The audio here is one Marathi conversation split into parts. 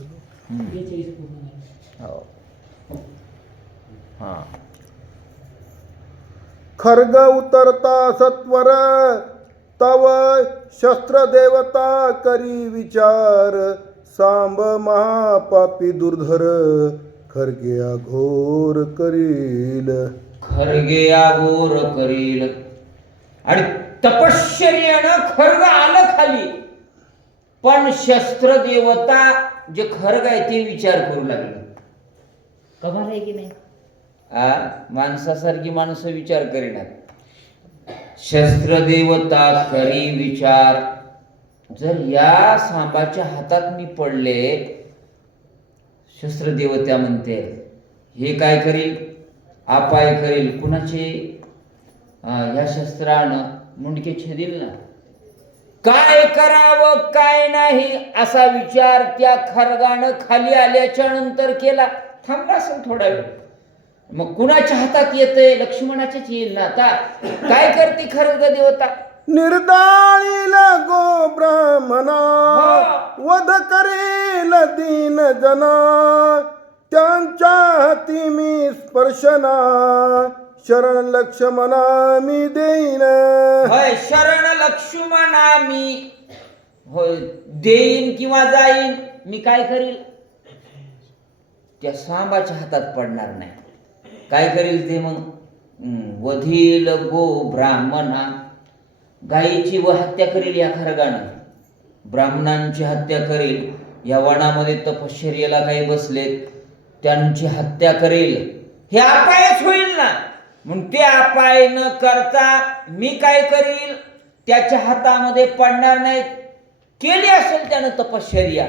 42 पूर्ण झाले. हो. हा. खर्ग उतरता सत्वर तव शस्त्र देवता करी विचार सांब महापापी दुर्धर खर्गे अघोर करील. खर्गे अघोर करील. आणि तपश्चर्यानं खर्ग आलं खाली, पण शस्त्र देवता जे खर्ग आहे ते विचार करू लागले. कमाल आहे की नाही? माणसासारखी माणसं विचार करीनात. शस्त्र देवता करी विचार. जर या सांबाच्या हातात मी पडले, शस्त्र देवता म्हणते हे काय करील? अपाय करील. कुणाचे? या शस्त्रानं मुंडके छेदील ना. काय करावं काय नाही असा विचार त्या खर्गानं खाली आल्याच्या नंतर केला. थांबला असेल थोडा वेळ. मग कुणाच्या हातात येतंय? लक्ष्मणाच्याच येईल ना. आता काय करते खर्ग देवता? निर्दाळील गो ब्राह्मणा वध करील दीन जना त्यांच्या हाती मी स्पर्शना शरण लक्ष्मणा मी देईन. होय, शरण लक्ष्मणा मी होय देईन किंवा जाईन. मी काय करील? त्या सांबाच्या हातात पडणार नाही. काय करील ते मग? वधील गो ब्राह्मणा. गायीची हत्या करील या खरगानं. ब्राह्मणांची हत्या करील. या वनामध्ये तपश्चर्याला काही बसलेत त्यांची हत्या करेल. हे अपायच होईल ना. मग ते अपाय न करता मी काय करील? त्याच्या हातामध्ये पडणार नाही. केली असेल त्यानं तपश्चर्या,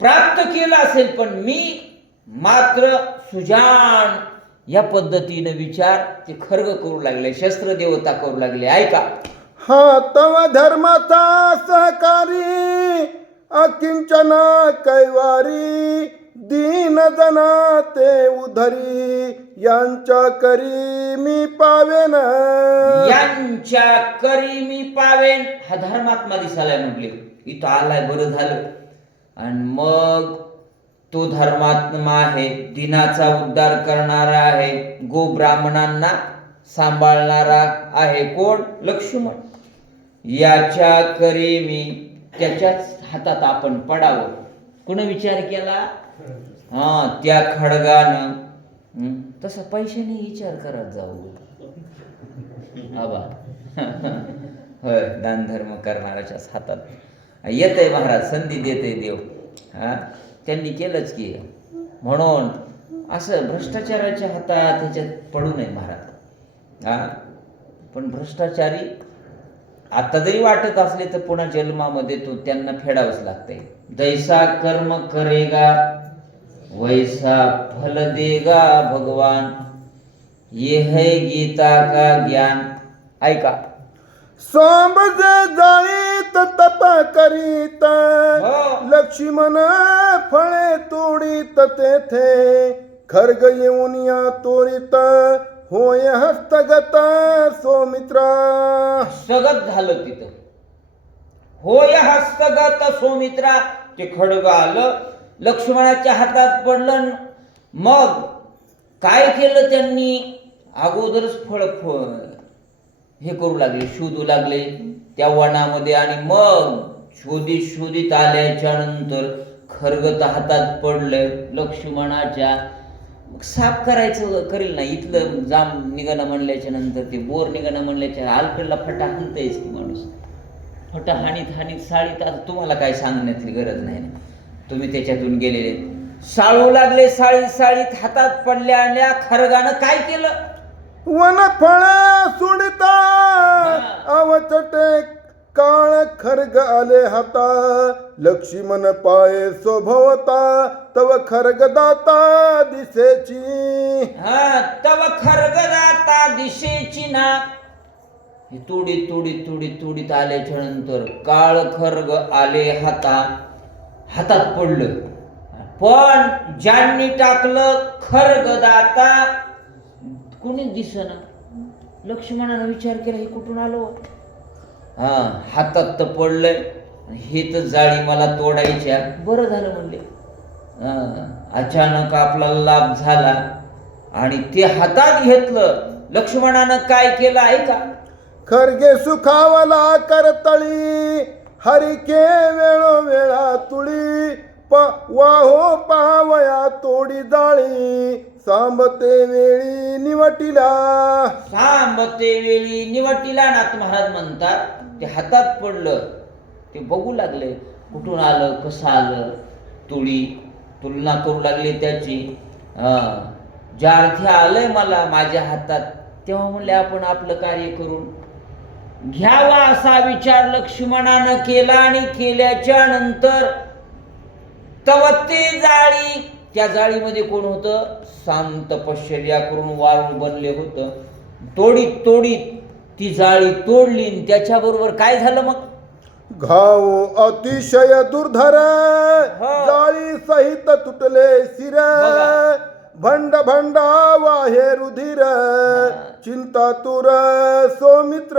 प्राप्त केलं असेल, पण मी मात्र सुजान या पद्धतीने विचार ते खर्ग करू लागले, शस्त्र देवता करू लागले. ऐका. हा तव धर्माचा सहकारी अकिंचना कैवारी दीन जना ते उधरी यांच्या करी मी पावेन. यांच्या करी मी पावेन. हा धर्मात्मा दिसायला म्हटले. इथं आलाय, बरं झालं. आणि मग तो धर्मात्मा आहे, दिनाचा उद्धार करणारा आहे, गो ब्राह्मणांना सांभाळणारा आहे. कोण? लक्ष्मण. याच्या करी मी, त्याच्याच हातात आपण पडावं. कोण विचार केला? त्या खडगानं. तसं पैशाने विचार करत जाऊ. आबा होय, दान धर्म करणाऱ्याच्याच हातात येतंय महाराज, संधी देते देव. त्यांनी केलंच की. म्हणून असं भ्रष्टाचाराच्या हातात ह्याच्यात पडू नये महाराज. पण भ्रष्टाचारी आता जरी वाटत असले तर पुन्हा जन्मामध्ये तो त्यांना फेडावंच लागतंय. जैसा कर्म करेगा वैसा फल देगा भगवान, ये है गीता का ज्ञान. ऐका. सांब जे जाळीत तप करीत लक्ष्मण फळे तोडीत तेथे खर्ग येऊन या तोरीत होय हस्तगत सौमित्रा. हस्तगत झालं तिथं. होय हस्तगत सौमित्रा. ते खडग आलं, लक्ष्मणाच्या हातात पडलं. मग काय केलं त्यांनी? अगोदरच फळ हे करू लागले, शोधू लागले त्या वनामध्ये. आणि मग शोधित आल्याच्या नंतर खरगत हातात पडलं लक्ष्मणाच्या. साफ करायचं करेल ना. इथलं जाम निघणं म्हणल्याच्या नंतर ते बोर निघणं म्हणल्याच्या आलकडला फटा हाणतायच की माणूस. फटा हाणीत साळीत. आता तुम्हाला काय सांगण्याची गरज नाही, तुम्ही त्याच्यातून गेलेले. साळू लागले, साळीत हातात पडल्या. खरगानं काय केलं? वन फळ सुडता अवचटे काळ खर्ग आले हाता लक्ष्मण पाय शोभवता तव खर्ग दाता दिसेची. तव खर्ग दाता दिसेची ना. हे तुडीत आल्याच्या नंतर काळ खर्ग आले हातात पडलं. पण ज्यांनी टाकलं खर्ग दाता कुणीच दिसना. लक्ष्मणानं विचार केला, हे कुठून आलो? हातात तर पडलंय. हे तर जाळी मला तोडायच्या. बरं झालं म्हणले. अचानक आपला लाभ झाला आणि ते हातात घेतलं. लक्ष्मणानं काय केलं ऐका. खरगे सुखावला करतळी हरिके वेळोवेळा तुळी वाहो पावया तोडी जाळी सांबते वेळी निवटिला. सांबते वेळी निवटिला. नाथ महाराज म्हणतात ते हातात पडलं. ते बघू लागले कुठून आलं, कसं आलं. तुळी तुलना करू लागली त्याची. ज्या अर्थी आलंय मला माझ्या हातात, तेव्हा म्हणले आपण आपलं कार्य करून घ्यावा असा विचार लक्ष्मणानं केला. आणि केल्याच्या नंतर तव ते जाळी, त्या जाळीमध्ये कोण होतं, शांत तपश्चर्या करून वारुळ बनले होतं. तोडीत तोडीत ती जाळी तोडली. त्याच्याबरोबर काय झालं मग, घाव अतिशय दुर्धर जाळी सहित तुटले सिर भंड भंडा वाहे रुधिर चिंता तुर सौमित्र.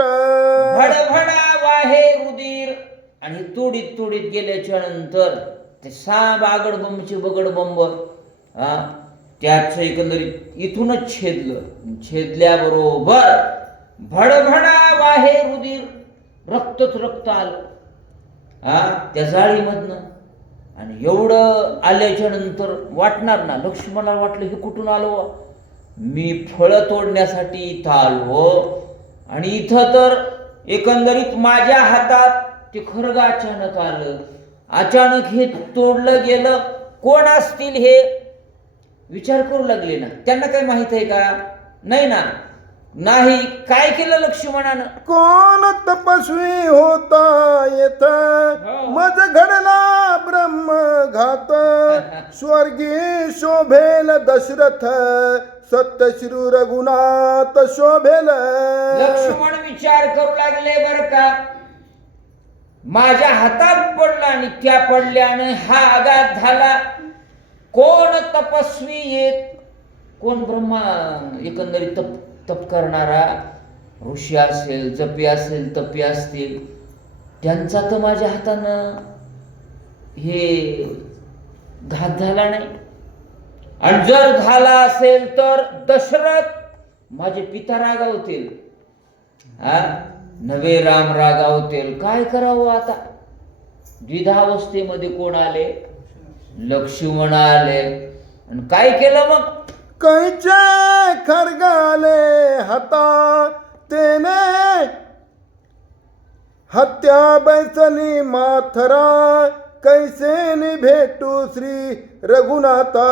भडभडा वाहे रुधिर. आणि तोडीत तोडीत गेल्याच्या नंतर ते सांब आगडबंबचे बगडबंब त्याच एकंदरीत इथूनच छेदल्याबरोबर भडभडा वाहे रुधिर, रक्तच रक्त आलं त्या जाळीमधनं. आणि एवढं आल्याच्या नंतर वाटणार ना, लक्ष्मणाला वाटलं हे कुठून आलो, मी फळं तोडण्यासाठी इथं आलो आणि इथं तर एकंदरीत माझ्या हातात ते खरग अचानक आलं. अचानक हे तोडलं गेलं. कोण असतील हे विचार करू लागले ना. त्यांना काही माहित आहे का, नाही ना. नाही. काय केलं लक्ष्मणानं, कोण तपस्वी होता येत मज घडला ब्रह्मघात स्वर्गी शोभेल दशरथ सत्य श्री रघुनाथ शोभेल. लक्ष्मण विचार करू लागले बर का, माझ्या हातात पडला आणि त्या पडल्याने हा आघात झाला. कोण तपस्वी येत, कोण ब्रह्मा एकंदरीत तप करणारा ऋषी असेल, जपी असेल, तपी असतील, त्यांचा तर माझ्या हातानं हे घात झाला नाही. आणि जर झाला असेल तर दशरथ माझे पिता रागावतील, नवे राम रागावतील. काय करावं आता. द्विधावस्थेमध्ये कोण आले, लक्ष्मण आले. आणि काय केलं मग, कैचे खरगाले हाता तेने हत्या बैसली माथरा कैसे नि भेटू श्री रघुनाथा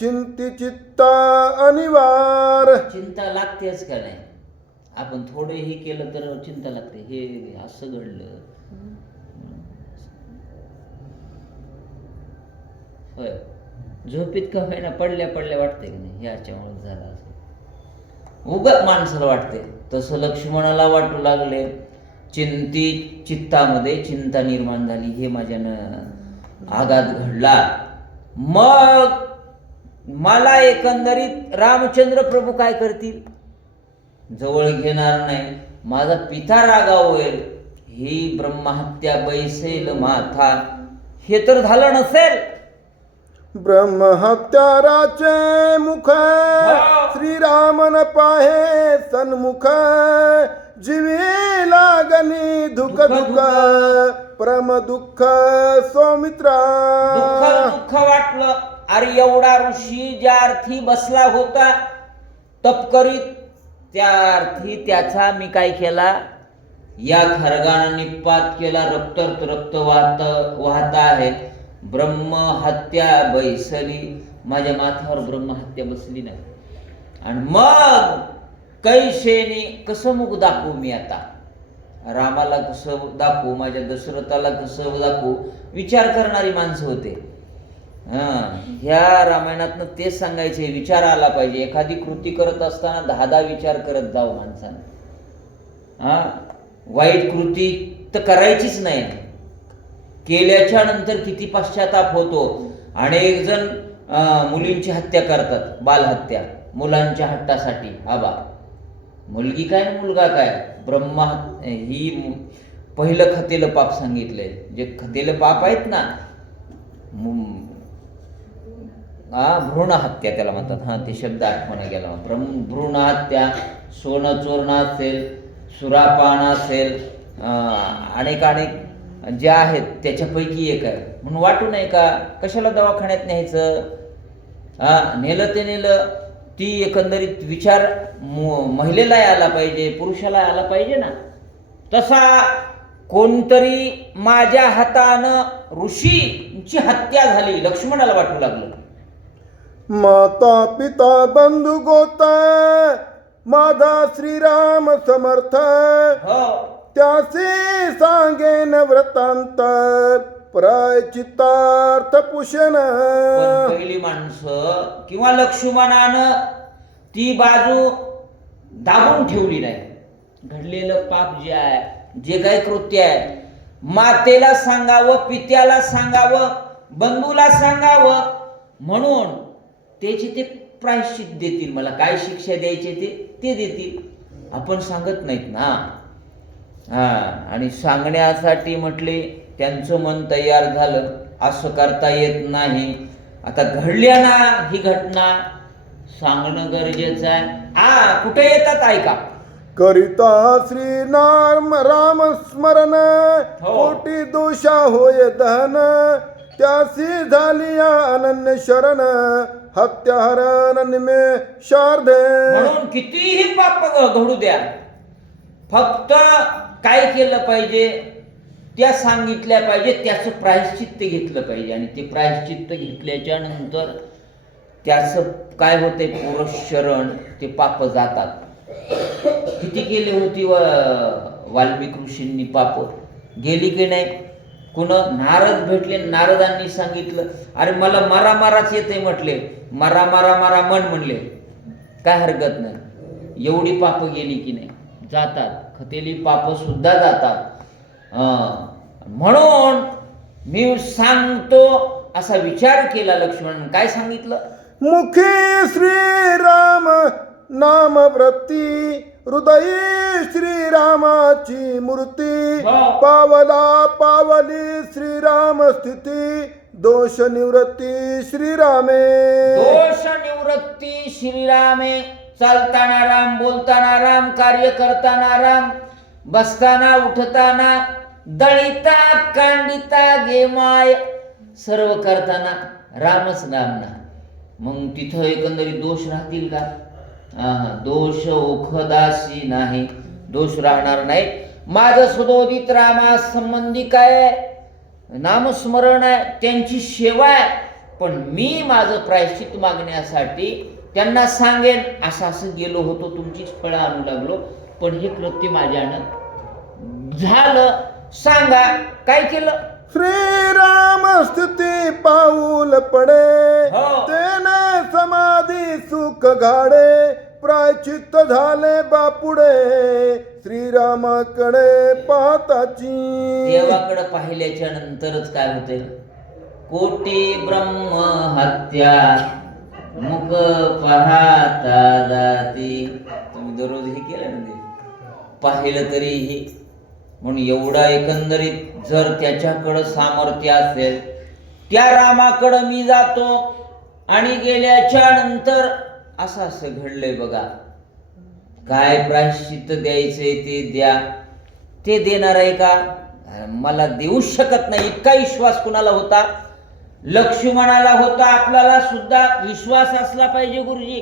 चिंती चित्ता अनिवार. चिंता लागतेच का नाही. आपण थोडं हे केलं तर चिंता लागते. हे असं घडलं, होय. झोपीत का होईना पडल्या पडल्या वाटते की नाही, याच्यामुळे झालं असं उगाच माणसाला वाटते. तसं लक्ष्मणाला वाटू लागले. चित्तामध्ये चिंता निर्माण झाली. हे माझ्यानं आघात घडला. मग मला एकंदरीत रामचंद्र प्रभू काय करतील, जवळ घेणार नाही. माझा पिता रागावेल. ही ब्रह्महत्या बैसेल माथा, हे तर झालं नसेल. ब्रह्महत्याराचे मुख श्रीरामन पाहे सन्मुख जीवी लागली दुःख दुःख परम दुःख सौमित्रा. दुःख वाटलं. अरे एवढा ऋषी ज्या अर्थी बसला होता तप करीत, त्या अर्थी त्याचा मी काय केला, या खरगानं निपात केला. रक्त वाहत आहे. ब्रह्महत्या बैसली, माझ्या माथ्यावर ब्रह्महत्या बसली नाही. आणि मग कैसेनी कसं मुख दाखवू मी आता, रामाला कसं दाखवू, माझ्या दशरथाला कसं दाखवू, विचार करणारी माणसं होते. ह्या रामायणातनं तेच सांगायचे, विचार आला पाहिजे. एखादी कृती करत असताना 10 विचार करत जाऊ माणसानं. वाईट कृती तर करायचीच नाही. केल्याच्या नंतर किती पश्चाताप होतो. अनेक जण मुलींची हत्या करतात, बालहत्या, मुलांच्या हट्टासाठी. आबा मुलगी काय मुलगा काय, ही पहिलं खतेलं पाप सांगितलंय. जे खतेलं पाप आहेत ना, भ्रूण हत्या त्याला म्हणतात. हां, ते शब्द आठवण गेला. भ्रूण हत्या, सोनं चोरणं असेल, सुरापान असेल, अनेक ज्या आहेत त्याच्यापैकी एक आहे. म्हणून वाटू नाही का कशाला दवाखान्यात न्यायचं. नेलं ते नेलं. ती एकंदरीत विचार महिलेलाही आला पाहिजे, पुरुषाला आला पाहिजे ना. तसा कोणतरी माझ्या हातानं ऋषीची हत्या झाली, लक्ष्मणाला वाटू लागलं. माता पिता बंधू गोत माझा श्रीराम समर्थ, हो, त्याचे सांगेन व्रतांत प्रायचित्तार्थ पुषण. पण पहिली माणसं किंवा लक्ष्मणानं ती बाजू दाबून ठेवली नाही. घडलेलं पाप जे आहे, जे काही कृत्य आहे, मातेला सांगावं, पित्याला सांगावं, बंधूला सांगावं, म्हणून त्याचे ते प्रायश्चित देतील. मला काय शिक्षा द्यायचे ते देतील. आपण सांगत नाहीत ना. आणि सांगण्यासाठी म्हटले त्यांचं मन तयार झालं. असं करता येत नाही. आता घडल्या ना ही घटना, सांगणं गरजेचं आहे. कुठे येतात ऐका. करिता श्री नाम राम स्मरण, कोटी दोषा होय दहन, त्यासी झाली अनन्य शरण, हत्याहरण निमे शार्द. म्हणून कितीही पाप घडू द्या, फक्त काय केलं पाहिजे, त्या सांगितल्या पाहिजे, त्याचं प्रायश्चित्त घेतलं पाहिजे. आणि ते प्रायश्चित्त घेतल्याच्या नंतर त्याचं काय होते, पुरस्चरण, ते पाप जातात. किती केली होती वाल्मिक ऋषींनी पाप, गेली की नाही. नारद भेटले, नारदांनी सांगितलं, अरे मला माराच येते म्हटले. मारा मन म्हणले, काय हरकत नाही. एवढी पाप गेली की नाही, जातात. खतेली पाप सुद्धा जातात. म्हणून मी सांगतो असा विचार केला लक्ष्मण. काय सांगितलं, मुखी श्रीराम नाम व्रती, हृदयी श्रीरामाची मूर्ती, पावली श्रीराम स्थिती, दोष निवृत्ती श्रीरामे. दोष निवृत्ती श्रीरामे. चालताना राम, बोलताना राम, कार्य करताना राम, बसताना उठताना, दळिता कांडिता गेमाय, सर्व करताना रामच नाम ना. मग तिथं एकंदरीत दोष राहतील का? दोष ओखदासी नाही, दोष राहणार नाही. माझं सुदोदित रामा संबंधी काय आहे, नामस्मरण आहे, त्यांची सेवा आहे. पण मी माझं प्रायश्चित मागण्यासाठी त्यांना सांगेन, असं गेलो होतो, तुमचीच फळं आणू लागलो, पण हे कृत्य माझ्यानं झालं. सांगा काय केलं. श्रीराम स्थिती पाऊल पडे, तेने समाधी सुख घाडे, प्रायचित्त झाले बापुडे, श्रीरामाकडे पाहताची. देवाकडे पाहिल्याच्या नंतरच काय होते, कोटी ब्रह्म हत्या मुख पाहता जाती. तुम्ही दररोज हे केलं ना, ते पाहिलं तरीही. म्हणून एवढा एकंदरीत जर त्याच्याकडं सामर्थ्य असेल, त्या रामाकडं मी जातो. आणि गेल्याच्या नंतर असं घडलंय बघा, काय प्रायश्चित्त द्यायचंय ते द्या. ते देणार आहे का? मला देऊच शकत नाही. इतका विश्वास कुणाला होता? लक्ष्मणाला होता. आपल्याला सुद्धा विश्वास असला पाहिजे गुरुजी,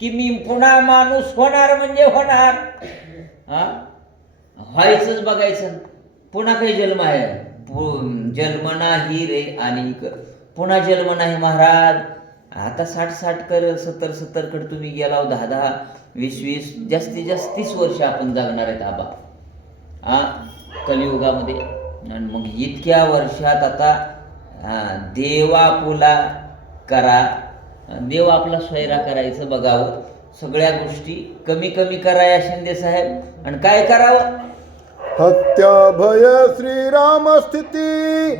की मी पुन्हा माणूस होणार म्हणजे होणार. व्हायचंच बघायचं. पुन्हा काही जन्म आहे? जन्म नाही रे. आणि पुन्हा जन्म नाही महाराज. आता 60 कर, 70 कड तुम्ही गेला, 10 20 जास्तीत जास्त 30 वर्ष आपण जगणार आहेत आबा कलियुगामध्ये. आणि मग इतक्या वर्षात आता देवा पुला करा, देव आपला स्वैरा करायचं बघावं. सगळ्या गोष्टी कमी कराया शिंदे साहेब. आणि काय करावं? हत्या भय श्रीराम स्थिती,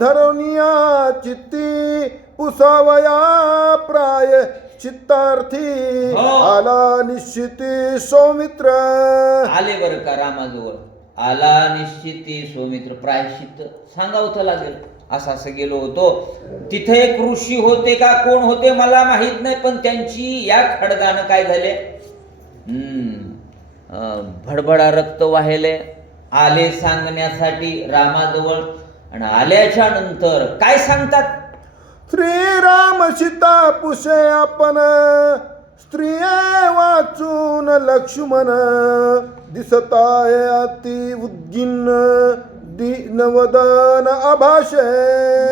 धरोनिया चित्ती, पुसावया प्राय चित्तार्थी, आला निश्चिती सौमित्र. आले बरं का रामाजवळ. आला निश्चिती सौमित्र, प्रायश्चित्त सांगावं लागेल. असं गेलो होतो. तिथे एक ऋषी होते का कोण होते मला माहित नाही, पण त्यांची या खडगानं काय झाले, भडभडा रक्त वाहिले. आले सांगण्यासाठी रामाजवळ, आणि आल्याच्या नंतर काय सांगतात, श्रीराम सीता पुसे आपण, स्त्रिये वाचून लक्ष्मण, दिसताय अति उद्गिन्न, दीनवदन आभाषे.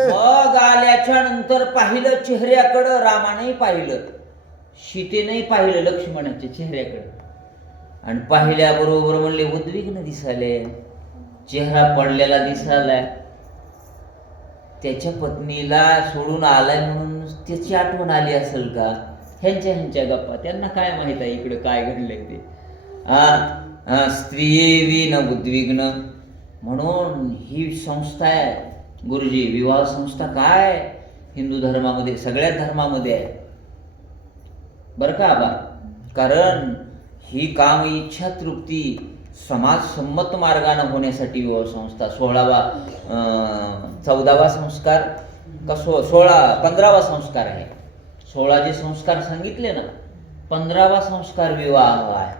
मग आल्याच्या नंतर पाहिलं चेहऱ्याकडं, रामाने पाहिलं, सीतेने पाहिलं लक्ष्मणाच्या चेहऱ्याकडे, आणि पाहिल्याबरोबर म्हणले उद्विग्न दिसाले, चेहरा पडलेला दिसालाय. त्याच्या पत्नीला सोडून आलाय म्हणून त्याची आठवण आली असेल का, ह्यांच्या गप्पा, त्यांना काय माहित आहे इकडे काय घडलंय ते. स्त्रियेविन उद्विग्न म्हणून ही संस्था आहे गुरुजी, विवाह संस्था काय हिंदू धर्मामध्ये, सगळ्या धर्मामध्ये आहे बरं का आबा. कारण ही काम इच्छा तृप्ती समाजसंमत मार्गाने होण्यासाठी विवाह संस्था. 14वा संस्कार का 15वा संस्कार आहे. 16 जे संस्कार सांगितले ना, 15वा संस्कार विवाह आहे.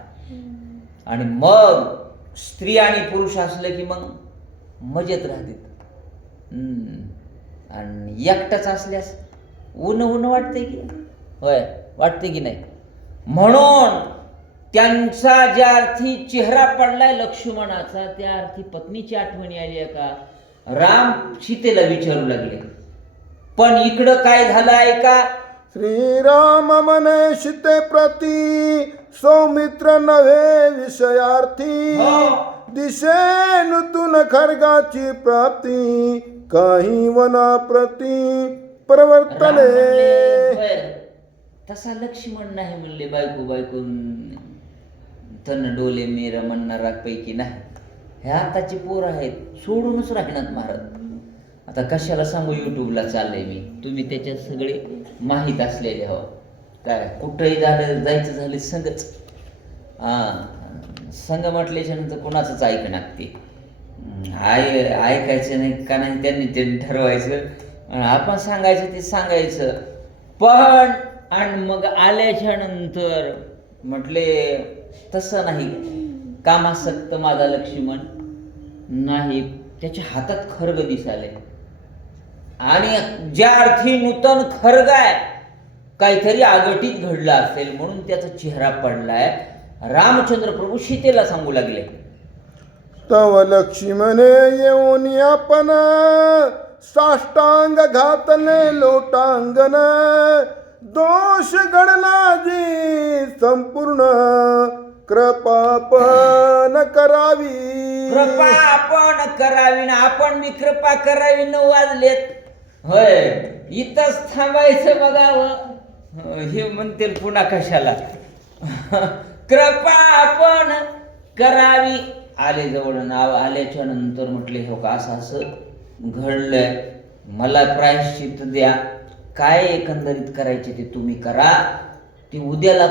आणि मग स्त्री आणि पुरुष असलं की मग मजेत राहते. आणि एकटाच असल्यास ऊन वाटते की, होय वाटते की नाही. म्हणून त्यांचा ज्या अर्थी चेहरा पडलाय लक्ष्मणाचा, त्या अर्थी पत्नीची आठवणी आली आहे का, राम सीतेला विचारू लागले. पण इकडं काय झालं ऐका, श्रीराम मने सीते प्रती, सौमित्र नव्हे विषयार्थी, दिशे नूतन खर्गाची प्राप्ती, काही वना प्रती प्रवर्तने. तसा लक्ष्मण नाही म्हणले, बायको तन डोले मेरा म्हणणारा पैकी नाही. हे आताची पोरं आहेत, सोडूनच राहणार महाराज. आता कशाला सांगू, युट्यूबला चाललंय मी, तुम्ही त्याच्यात सगळे माहीत असलेले हो. काय कुठंही जायचं झालं संगच, संघ म्हटल्याच्या नंतर कोणाचंच ऐकणार ते, ऐकायचं नाही का नाही, त्यांनी ठरवायचं, आपण सांगायचं ते सांगायचं. पण आणि मग आल्याच्या नंतर म्हटले तसं नाही, कामासक्त माझा लक्ष्मण नाही. त्याच्या हातात खर्ग दिसाले, आणि ज्या अर्थी नूतन खर्ग आहे, काहीतरी आगटीत घडलं असेल म्हणून त्याचा चेहरा पडलाय. रामचंद्र प्रभू सीतेला सांगू लागले, तव लक्ष्मणे येऊन आपण, साष्टांग घातले लोटांगण, दोष घडला जी संपूर्ण, कृपापण करावी. कृपा आपण करावी ना, आपण मी कृपा करावी. 9 वाजलेत होय, इथंच थांबायचं बघावं. हे म्हणते पुन्हा कशाला, कृपा आपण करावी. आले जवळ नाव, आल्याच्या नंतर म्हटले हो का असं घडलंय, मला प्रायश्चित्त द्या. काय एकंदरीत करायचे ते तुम्ही करा. ती उद्याला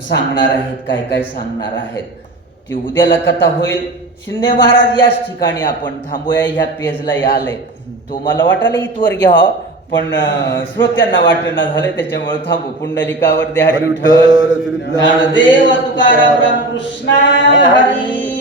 सांगणार आहेत, काय सांगणार आहेत ती उद्याला कथा होईल. शिंदे महाराज याच ठिकाणी आपण थांबूया. ह्या पेजला आलंय, तो मला वाटायला इथवर घ्यावं, पण श्रोत्यांना वाटणं झालं, त्याच्यामुळे थांबू. पुंडलिकावर दे हरी विठ्ठल, ज्ञानदेव तुकाराम रामकृष्ण हरी.